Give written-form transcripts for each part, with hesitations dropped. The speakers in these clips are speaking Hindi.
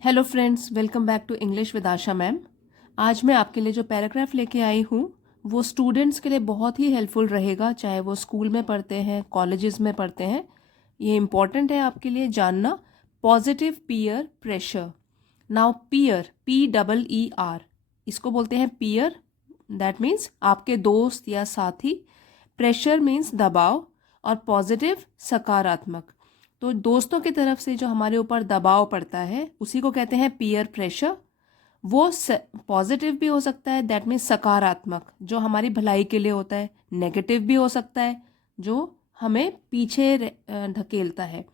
Hello friends, welcome back to English with Asha ma'am. आज मैं आपके लिए जो पैराग्राफ लेके आई हूँ वो स्टूडेंट्स के लिए बहुत ही हेल्पफुल रहेगा, चाहे वो स्कूल में पढ़ते हैं, कॉलेजेस में पढ़ते हैं। ये इम्पॉर्टेंट है आपके लिए जानना। Positive peer pressure. Now peer, PEER, इसको बोलते हैं पीयर। दैट मीन्स आपके दोस्त या साथी। प्रेशर मीन्स दबाव, और पॉजिटिव सकारात्मक। तो दोस्तों की तरफ से जो हमारे ऊपर दबाव पड़ता है उसी को कहते हैं पीयर प्रेशर। वो पॉजिटिव भी हो सकता है, दैट मीन्स सकारात्मक, जो हमारी भलाई के लिए होता है। नेगेटिव भी हो सकता है, जो हमें पीछे धकेलता है।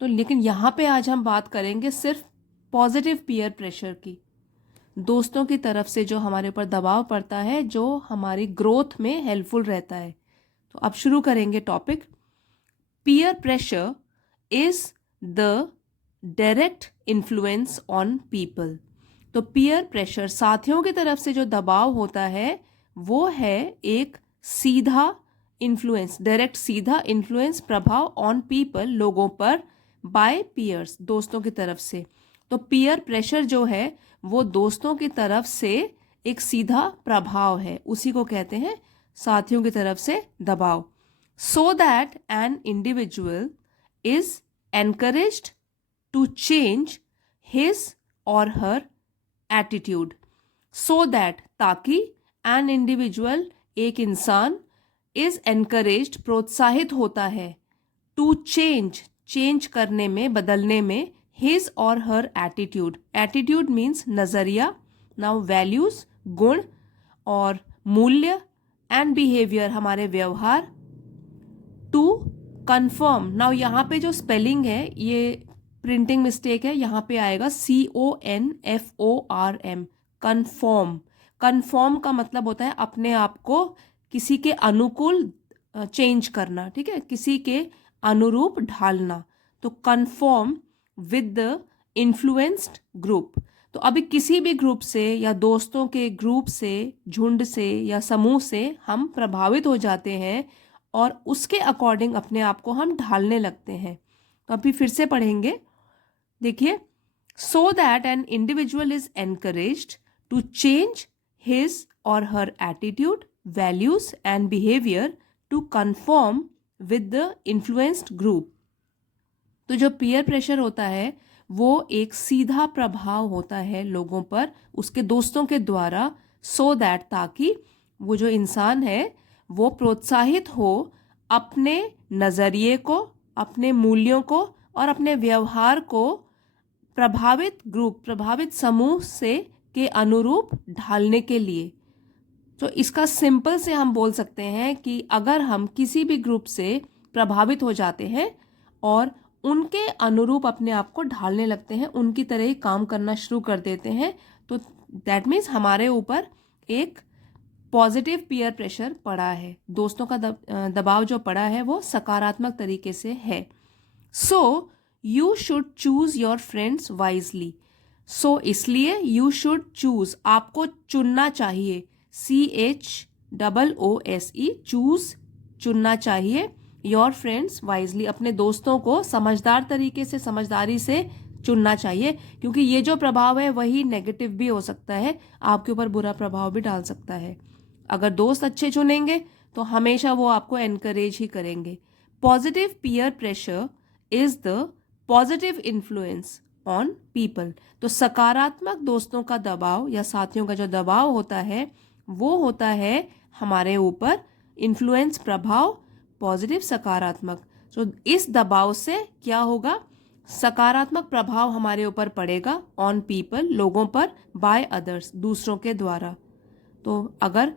तो लेकिन यहाँ पे आज हम बात करेंगे सिर्फ पॉजिटिव पीयर प्रेशर की। दोस्तों की तरफ से जो हमारे ऊपर दबाव पड़ता है, जो हमारी ग्रोथ में हेल्पफुल रहता है। तो अब शुरू करेंगे topic. Peer pressure is the direct influence on people. तो पीयर प्रेशर, साथियों की तरफ से जो दबाव होता है, वो है एक सीधा इन्फ्लुएंस, डायरेक्ट सीधा इन्फ्लुएंस, प्रभाव ऑन पीपल, लोगों पर, बाय पीयर्स, दोस्तों की तरफ से। तो पीयर प्रेशर जो है वो दोस्तों की तरफ से एक सीधा प्रभाव है, उसी को कहते हैं साथियों की तरफ से दबाव। सो that an individual is encouraged to change his or her attitude. So that, ताकि an individual, एक इंसान, is encouraged, प्रोत्साहित होता है, to change करने में, बदलने में, his or her attitude. Attitude means नजरिया। now values, गुण और मूल्य, and behavior, हमारे व्यवहार। to confirm. नाउ यहाँ पे जो स्पेलिंग है ये प्रिंटिंग मिस्टेक है, यहाँ पे आएगा CONFORM, कन्फर्म। कन्फर्म का मतलब होता है अपने आप को किसी के अनुकूल चेंज करना, ठीक है, किसी के अनुरूप ढालना। तो confirm with the influenced group. तो अभी किसी भी ग्रुप से या दोस्तों के ग्रुप से, झुंड से या समूह से हम प्रभावित हो जाते हैं और उसके अकॉर्डिंग अपने आप को हम ढालने लगते हैं। तो अभी फिर से पढ़ेंगे, देखिए। So that an individual is encouraged to change his or her attitude, values and behaviour to confirm with the influenced group. तो जो पीयर प्रेशर होता है वो एक सीधा प्रभाव होता है लोगों पर, उसके दोस्तों के द्वारा। सो दैट, ताकि वो जो इंसान है वो प्रोत्साहित हो अपने नज़रिए को, अपने मूल्यों को और अपने व्यवहार को प्रभावित ग्रुप, प्रभावित समूह से के अनुरूप ढालने के लिए। तो इसका सिंपल से हम बोल सकते हैं कि अगर हम किसी भी ग्रुप से प्रभावित हो जाते हैं और उनके अनुरूप अपने आप को ढालने लगते हैं, उनकी तरह ही काम करना शुरू कर देते हैं, तो दैट मीन्स हमारे ऊपर एक पॉजिटिव पीयर प्रेशर पड़ा है, दोस्तों का दबाव जो पड़ा है वो सकारात्मक तरीके से है। So you should choose your friends wisely. So इसलिए, यू शुड चूज, आपको चुनना चाहिए, CHOOSE, चूज, चुनना चाहिए, योर फ्रेंड्स वाइजली, अपने दोस्तों को समझदार तरीके से, समझदारी से चुनना चाहिए, क्योंकि ये जो प्रभाव है वही नेगेटिव भी हो सकता है, आपके ऊपर बुरा प्रभाव भी डाल सकता है। अगर दोस्त अच्छे चुनेंगे तो हमेशा वो आपको एनकरेज ही करेंगे। Positive peer pressure is the positive influence on people. तो सकारात्मक दोस्तों का दबाव या साथियों का जो दबाव होता है वो होता है हमारे ऊपर इन्फ्लुएंस, प्रभाव, पॉजिटिव, सकारात्मक। तो इस दबाव से क्या होगा, सकारात्मक प्रभाव हमारे ऊपर पड़ेगा ऑन पीपल, लोगों पर, बाय अदर्स, दूसरों के द्वारा। तो अगर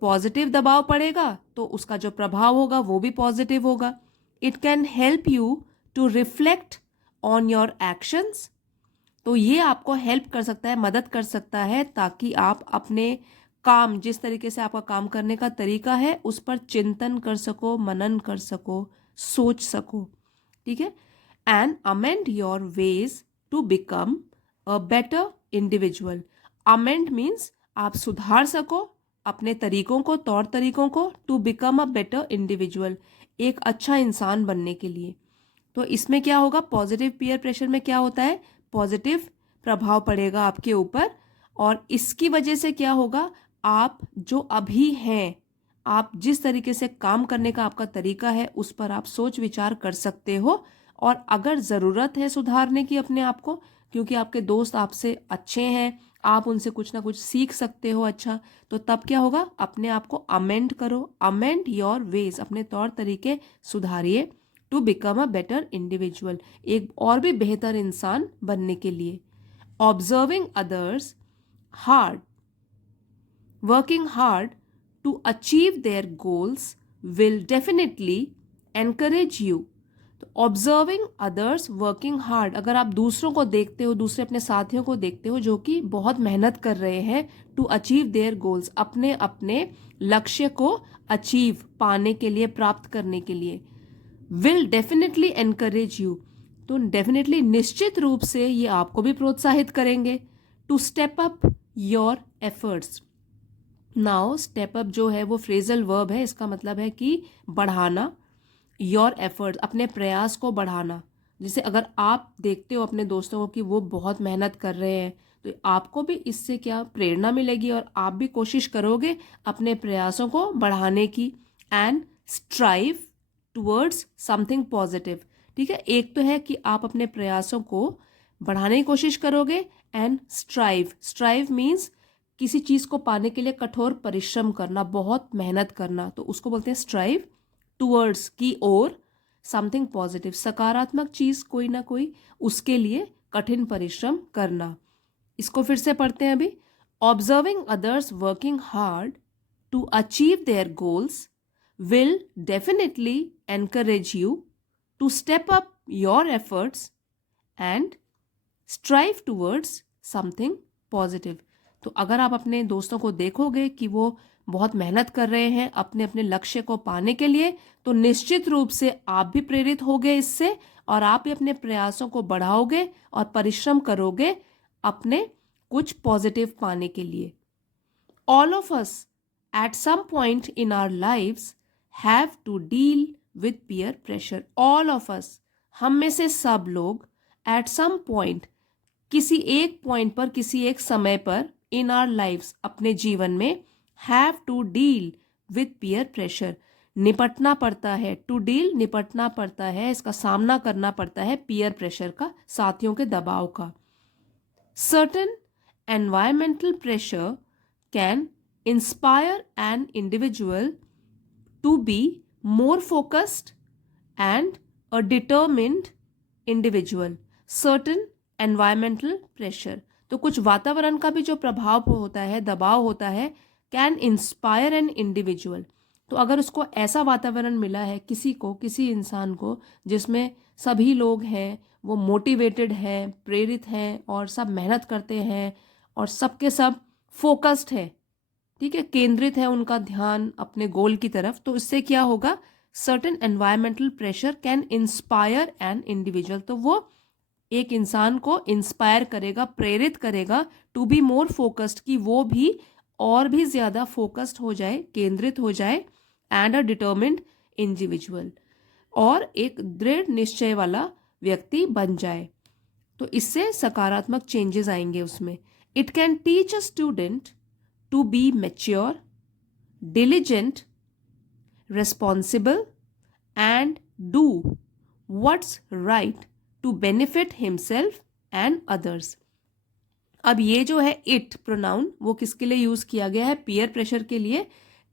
पॉजिटिव दबाव पड़ेगा तो उसका जो प्रभाव होगा वो भी पॉजिटिव होगा। It can help you to reflect on your actions. तो ये आपको हेल्प कर सकता है, मदद कर सकता है, ताकि आप अपने काम, जिस तरीके से आपका काम करने का तरीका है, उस पर चिंतन कर सको, मनन कर सको, सोच सको, ठीक है। And amend your ways to become a better individual. Amend means आप सुधार सको अपने तरीकों को, तौर तरीकों को, to become a better individual, एक अच्छा इंसान बनने के लिए। तो इसमें क्या होगा, पॉजिटिव पीयर प्रेशर में क्या होता है, पॉजिटिव प्रभाव पड़ेगा आपके ऊपर। और इसकी वजह से क्या होगा, आप जो अभी हैं, आप जिस तरीके से काम करने का आपका तरीका है उस पर आप सोच विचार कर सकते हो। और अगर ज़रूरत है सुधारने की अपने आप को, क्योंकि आपके दोस्त आपसे अच्छे हैं, आप उनसे कुछ ना कुछ सीख सकते हो अच्छा, तो तब क्या होगा, अपने आप को अमेंड करो, अमेंड योर वेज, अपने तौर तरीके सुधारिए to become a better individual, एक और भी बेहतर इंसान बनने के लिए। Observing others hard, working hard to achieve their goals will definitely encourage you। तो ऑब्जर्विंग अदर्स वर्किंग हार्ड, अगर आप दूसरों को देखते हो, दूसरे अपने साथियों को देखते हो जो कि बहुत मेहनत कर रहे हैं टू अचीव देयर गोल्स, अपने अपने लक्ष्य को अचीव पाने के लिए, प्राप्त करने के लिए, विल डेफिनेटली एनकरेज यू, तो डेफिनेटली निश्चित रूप से ये आपको भी प्रोत्साहित करेंगे to step up your efforts. Now step up जो है वो फ्रेजल वर्ब है, इसका मतलब है कि बढ़ाना, योर एफर्ट, अपने प्रयास को बढ़ाना। जैसे अगर आप देखते हो अपने दोस्तों को कि वो बहुत मेहनत कर रहे हैं, तो आपको भी इससे क्या प्रेरणा मिलेगी और आप भी कोशिश करोगे अपने प्रयासों को बढ़ाने की। And strive towards something positive, ठीक है, एक तो है कि आप अपने प्रयासों को बढ़ाने की कोशिश करोगे, एंड स्ट्राइव, स्ट्राइव मीन्स किसी चीज़ को पाने के लिए कठोर परिश्रम करना, बहुत मेहनत करना, तो उसको बोलते हैं स्ट्राइव, टुवर्ड्स की ओर, समथिंग पॉजिटिव, सकारात्मक चीज़ कोई ना कोई, उसके लिए कठिन परिश्रम करना। इसको फिर से पढ़ते हैं अभी। Observing others working hard to achieve their goals will definitely encourage you to step up your efforts and strive towards something positive. तो अगर आप अपने दोस्तों को देखोगे कि वो बहुत मेहनत कर रहे हैं अपने अपने लक्ष्य को पाने के लिए, तो निश्चित रूप से आप भी प्रेरित होगे इससे, और आप भी अपने प्रयासों को बढ़ाओगे और परिश्रम करोगे अपने कुछ पॉजिटिव पाने के लिए। All of us at some point in our lives have to deal with peer pressure. All of us, हम में से सब लोग, एट सम पॉइंट, किसी एक पॉइंट पर, किसी एक समय पर, इन आवर लाइव्स, अपने जीवन में, have to deal with peer pressure, निपटना पड़ता है, टू डील निपटना पड़ता है, इसका सामना करना पड़ता है पीयर प्रेशर का, साथियों के दबाव का। Certain environmental pressure can inspire an individual to be more focused and a determined individual. Certain environmental pressure, तो कुछ वातावरण का भी जो प्रभाव होता है, दबाव होता है, कैन इंस्पायर एन इंडिविजुअल। तो अगर उसको ऐसा वातावरण मिला है, किसी को, किसी इंसान को, जिसमें सभी लोग हैं, वो मोटिवेटेड हैं, प्रेरित हैं और सब मेहनत करते हैं और सबके सब फोकस्ड है, ठीक है, केंद्रित है उनका ध्यान अपने गोल की तरफ, तो इससे क्या होगा, certain environmental pressure can inspire an individual, तो वो एक इंसान को इंस्पायर करेगा, प्रेरित करेगा टू बी मोर फोकस्ड, कि वो भी और भी ज़्यादा फोकस्ड हो जाए, केंद्रित हो जाए, एंड अ डिटर्मिन्ड इंडिविजुअल, और एक दृढ़ निश्चय वाला व्यक्ति बन जाए। तो इससे सकारात्मक चेंजेस आएंगे उसमें। It can teach a student to be mature, diligent, responsible and do what's right to benefit himself and others. अब ये जो है इट प्रोनाउन, वो किसके लिए यूज़ किया गया है, पीयर प्रेशर के लिए,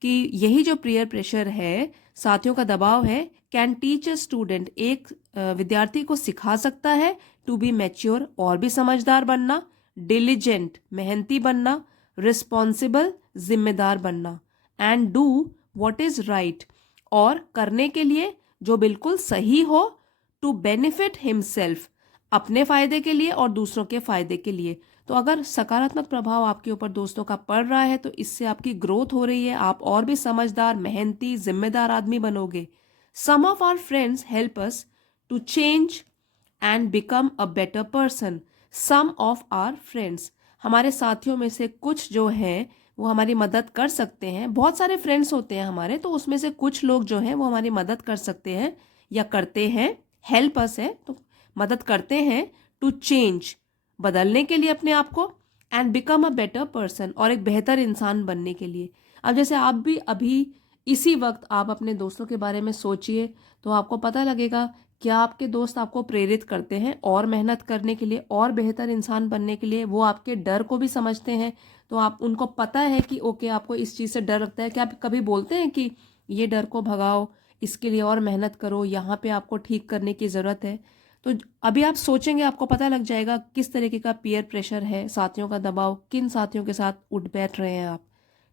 कि यही जो पीयर प्रेशर है, साथियों का दबाव है, कैन टीच अ स्टूडेंट, एक विद्यार्थी को सिखा सकता है, टू बी मैच्योर, और भी समझदार बनना, डिलिजेंट, मेहनती बनना, रिस्पॉन्सिबल, जिम्मेदार बनना, and do what is right, और करने के लिए जो बिल्कुल सही हो, टू बेनिफिट हिमसेल्फ, अपने फायदे के लिए और दूसरों के फायदे के लिए। तो अगर सकारात्मक प्रभाव आपके ऊपर दोस्तों का पड़ रहा है, तो इससे आपकी ग्रोथ हो रही है, आप और भी समझदार, मेहनती, जिम्मेदार आदमी बनोगे। Some of our friends help us to change and become a better person. Some of our friends, हमारे साथियों में से कुछ जो हैं वो हमारी मदद कर सकते हैं। बहुत सारे फ्रेंड्स होते हैं हमारे, तो उसमें से कुछ लोग जो हैं वो हमारी मदद कर सकते हैं या करते हैं। हेल्प अस है तो मदद करते हैं, टू चेंज, बदलने के लिए अपने आप को, and become a better person, और एक बेहतर इंसान बनने के लिए। अब जैसे आप भी अभी इसी वक्त आप अपने दोस्तों के बारे में सोचिए, तो आपको पता लगेगा क्या आपके दोस्त आपको प्रेरित करते हैं और मेहनत करने के लिए और बेहतर इंसान बनने के लिए। वो आपके डर को भी समझते हैं, तो आप उनको पता है कि ओके आपको इस चीज़ से डर लगता है, क्या आप कभी बोलते हैं कि ये डर को भगाओ, इसके लिए और मेहनत करो, यहाँ पे आपको ठीक करने की ज़रूरत है। तो अभी आप सोचेंगे, आपको पता लग जाएगा किस तरीके का पीयर प्रेशर है, साथियों का दबाव, किन साथियों के साथ उठ बैठ रहे हैं आप।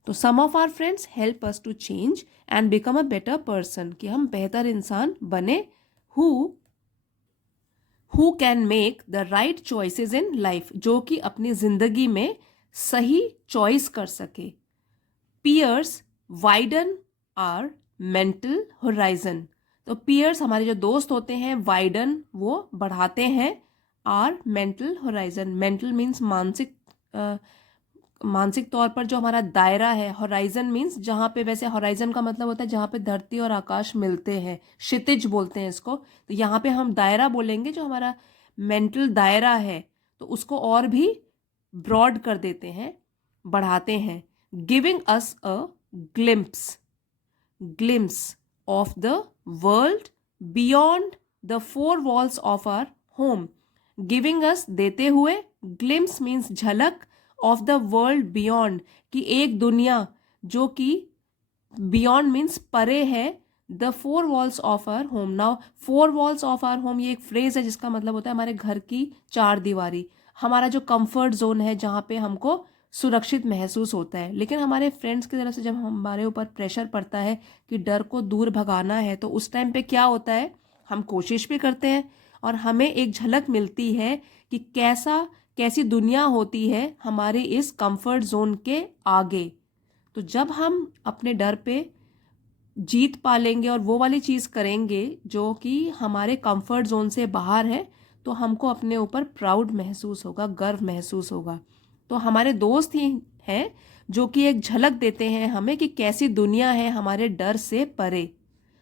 तो some of our friends help us to change and become a better person, कि हम बेहतर इंसान बने, who can make the right choices in life, जो कि अपनी जिंदगी में सही चॉइस कर सके। Peers widen our mental horizon, तो पियर्स हमारे जो दोस्त होते हैं, वाइडन वो बढ़ाते हैं, our mental horizon, mental means मानसिक, मानसिक तौर पर जो हमारा दायरा है, होराइजन मीन्स जहाँ पे, वैसे होराइजन का मतलब होता है जहाँ पे धरती और आकाश मिलते हैं, क्षितिज बोलते हैं इसको, तो यहाँ पे हम दायरा बोलेंगे, जो हमारा मेंटल दायरा है तो उसको और भी ब्रॉड कर देते हैं, बढ़ाते हैं। Giving us a glimpse of the world beyond the four walls of our home, giving us देते हुए, glimpse means झलक, of the world beyond कि एक दुनिया जो कि beyond means परे है, the four walls of our home। now four walls of our home ये एक फ्रेज है जिसका मतलब होता है हमारे घर की चार दीवारी, हमारा जो कंफर्ट जोन है जहाँ पे हमको सुरक्षित महसूस होता है। लेकिन हमारे फ्रेंड्स की तरफ से जब हमारे ऊपर प्रेशर पड़ता है कि डर को दूर भगाना है, तो उस टाइम पे क्या होता है, हम कोशिश भी करते हैं और हमें एक झलक मिलती है कि कैसी दुनिया होती है हमारे इस कंफर्ट जोन के आगे। तो जब हम अपने डर पे जीत पा लेंगे और वो वाली चीज़ करेंगे जो कि हमारे कंफर्ट जोन से बाहर है, तो हमको अपने ऊपर प्राउड महसूस होगा, गर्व महसूस होगा। तो हमारे दोस्त ही हैं जो कि एक झलक देते हैं हमें कि कैसी दुनिया है हमारे डर से परे।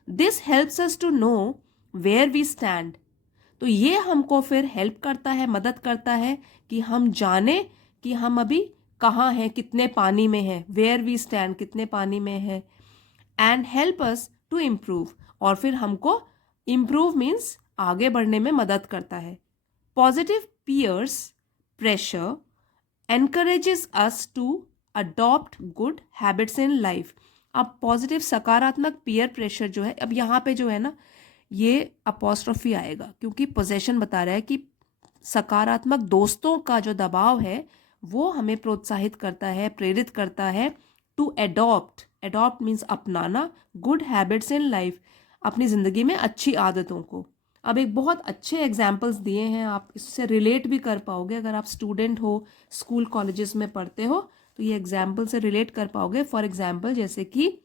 This helps us to know where we stand, तो ये हमको फिर हेल्प करता है, मदद करता है कि हम जाने कि हम अभी कहाँ हैं, कितने पानी में हैं, वेयर वी स्टैंड, कितने पानी में है, and help us to improve, और फिर हमको इम्प्रूव मीन्स आगे बढ़ने में मदद करता है। Positive peers pressure encourages us to adopt good habits in life। अब पॉजिटिव सकारात्मक पीयर प्रेशर जो है, अब यहाँ पे जो है ना ये अपोस्ट्रोफी आएगा क्योंकि पोजेशन बता रहा है कि सकारात्मक दोस्तों का जो दबाव है वो हमें प्रोत्साहित करता है, प्रेरित करता है टू एडॉप्ट मीन्स अपनाना, गुड हैबिट्स इन लाइफ, अपनी ज़िंदगी में अच्छी आदतों को। अब एक बहुत अच्छे एग्जाम्पल्स दिए हैं, आप इससे रिलेट भी कर पाओगे, अगर आप स्टूडेंट हो, स्कूल कॉलेजेस में पढ़ते हो तो ये एग्जाम्पल से रिलेट कर पाओगे। फॉर एग्जाम्पल जैसे कि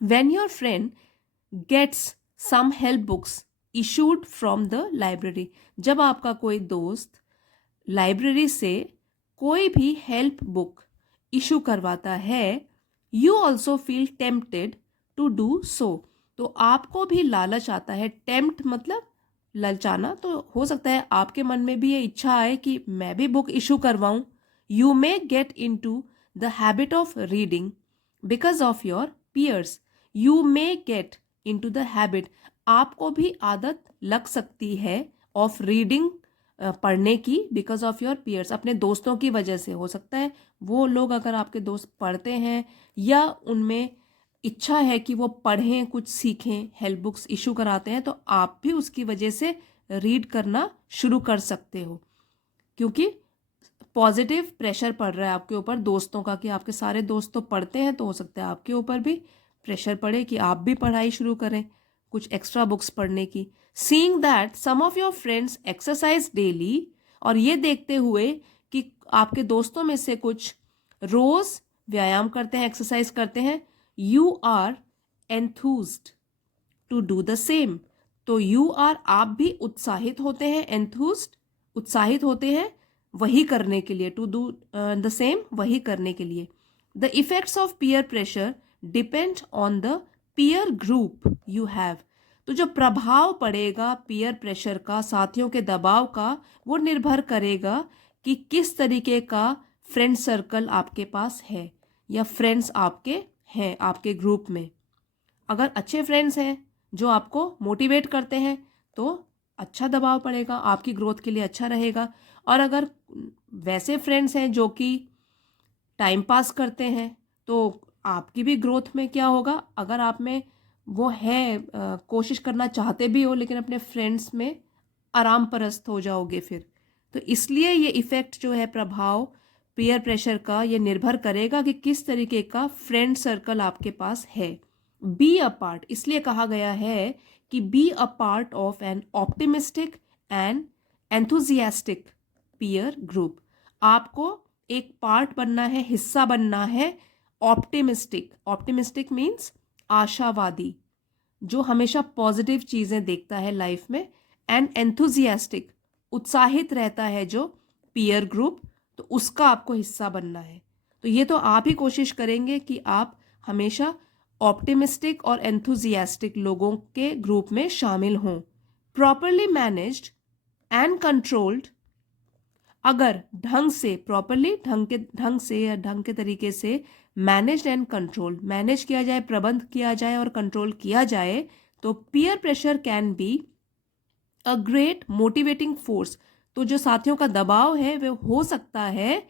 when your friend gets some help books issued from the library, जब आपका कोई दोस्त लाइब्रेरी से कोई भी हेल्प बुक इशू करवाता है, you also feel tempted to do so, तो आपको भी लालच आता है। टेम्प्ट मतलब ललचाना, तो हो सकता है आपके मन में भी ये इच्छा आए कि मैं भी बुक इशू करवाऊं। You may get into the habit of reading because of your peers, you may get into the habit, आपको भी आदत लग सकती है ऑफ रीडिंग, पढ़ने की, बिकॉज ऑफ योर पियर्स, अपने दोस्तों की वजह से। हो सकता है वो लोग अगर आपके दोस्त पढ़ते हैं या उनमें इच्छा है कि वो पढ़ें, कुछ सीखें, हेल्प बुक्स इशू कराते हैं, तो आप भी उसकी वजह से रीड करना शुरू कर सकते हो, क्योंकि पॉजिटिव प्रेशर पड़ रहा है आपके ऊपर दोस्तों का, कि आपके सारे दोस्त तो पढ़ते हैं, तो हो सकता है आपके ऊपर भी प्रेशर पड़े कि आप भी पढ़ाई शुरू करें, कुछ एक्स्ट्रा बुक्स पढ़ने की। Seeing that some of your friends exercise daily, और ये देखते हुए कि आपके दोस्तों में से कुछ रोज व्यायाम करते हैं, एक्सरसाइज करते हैं, you are enthused to do the same, तो यू आर, आप भी उत्साहित होते हैं, एंथूज्ड उत्साहित होते हैं वही करने के लिए, टू डू द सेम वही करने के लिए। The effects of peer pressure depend on the peer group you have, तो जो प्रभाव पड़ेगा पीयर प्रेशर का, साथियों के दबाव का, वो निर्भर करेगा कि किस तरीके का फ्रेंड सर्कल आपके पास है या फ्रेंड्स आपके हैं आपके ग्रुप में। अगर अच्छे फ्रेंड्स हैं जो आपको मोटिवेट करते हैं तो अच्छा दबाव पड़ेगा, आपकी ग्रोथ के लिए अच्छा रहेगा। और अगर वैसे फ्रेंड्स हैं जो कि टाइम पास करते हैं तो आपकी भी ग्रोथ में क्या होगा, अगर आप में वो है कोशिश करना चाहते भी हो लेकिन अपने फ्रेंड्स में आराम परस्त हो जाओगे फिर। तो इसलिए ये इफ़ेक्ट जो है प्रभाव पीयर प्रेशर का, ये निर्भर करेगा कि किस तरीके का फ्रेंड सर्कल आपके पास है। बी अ पार्ट, इसलिए कहा गया है कि be a part of N optimistic and enthusiastic peer group. आपको एक पार्ट बनना है, हिस्सा बनना है ऑप्टिमिस्टिक। ऑप्टिमिस्टिक मीन्स आशावादी, जो हमेशा पॉजिटिव चीज़ें देखता है लाइफ में। एंड एंथुजियास्टिक, उत्साहित रहता है जो पीयर ग्रुप, तो उसका आपको हिस्सा बनना है। तो ये तो आप ही कोशिश करेंगे कि आप हमेशा ऑप्टिमिस्टिक और एंथुजियास्टिक लोगों के ग्रुप में शामिल हों। प्रॉपरली मैनेज्ड एंड कंट्रोल्ड, अगर ढंग से, प्रॉपरली ढंग से या ढंग के तरीके से मैनेज्ड एंड कंट्रोल, मैनेज किया जाए, प्रबंध किया जाए और कंट्रोल किया जाए, तो peer pressure can be a great motivating force. तो जो साथियों का दबाव है वह हो सकता है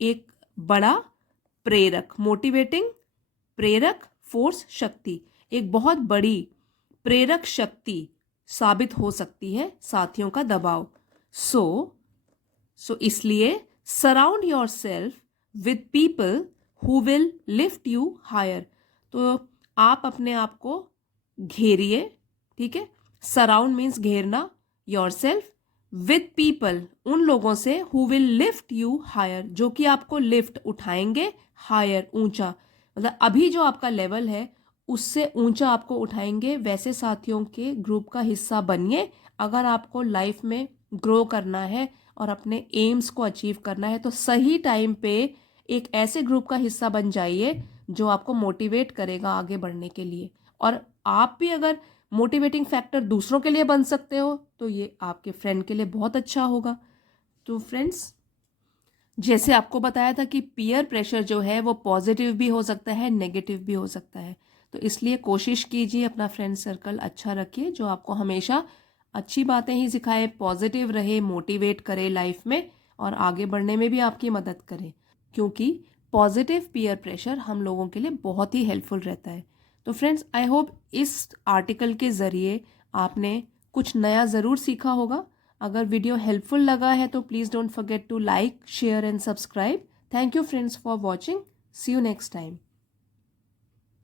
एक बड़ा प्रेरक, मोटिवेटिंग प्रेरक फोर्स, शक्ति, एक बहुत बड़ी प्रेरक शक्ति साबित हो सकती है साथियों का दबाव। सो इसलिए surround yourself with people who will lift you higher. तो आप अपने आप को घेरिए, ठीक है। सराउंड मीन्स घेरना, योर सेल्फ विद पीपल, उन लोगों से, who will lift you higher, जो कि आपको लिफ्ट उठाएंगे, हायर ऊंचा, मतलब अभी जो आपका लेवल है उससे ऊंचा आपको उठाएंगे। वैसे साथियों के ग्रुप का हिस्सा बनिए अगर आपको लाइफ में ग्रो करना है और अपने एम्स को अचीव करना है। तो सही टाइम पे एक ऐसे ग्रुप का हिस्सा बन जाइए जो आपको मोटिवेट करेगा आगे बढ़ने के लिए। और आप भी अगर मोटिवेटिंग फैक्टर दूसरों के लिए बन सकते हो तो ये आपके फ्रेंड के लिए बहुत अच्छा होगा। तो फ्रेंड्स, जैसे आपको बताया था कि पीयर प्रेशर जो है वो पॉजिटिव भी हो सकता है, नेगेटिव भी हो सकता है। तो इसलिए कोशिश कीजिए अपना फ्रेंड सर्कल अच्छा रखिए जो आपको हमेशा अच्छी बातें ही सिखाए, पॉजिटिव रहे, मोटिवेट करे लाइफ में और आगे बढ़ने में भी आपकी मदद करे, क्योंकि पॉजिटिव पीयर प्रेशर हम लोगों के लिए बहुत ही हेल्पफुल रहता है। तो फ्रेंड्स, आई होप इस आर्टिकल के ज़रिए आपने कुछ नया ज़रूर सीखा होगा। अगर वीडियो हेल्पफुल लगा है तो please don't forget to like, share and subscribe. Thank you friends for watching. See you next time.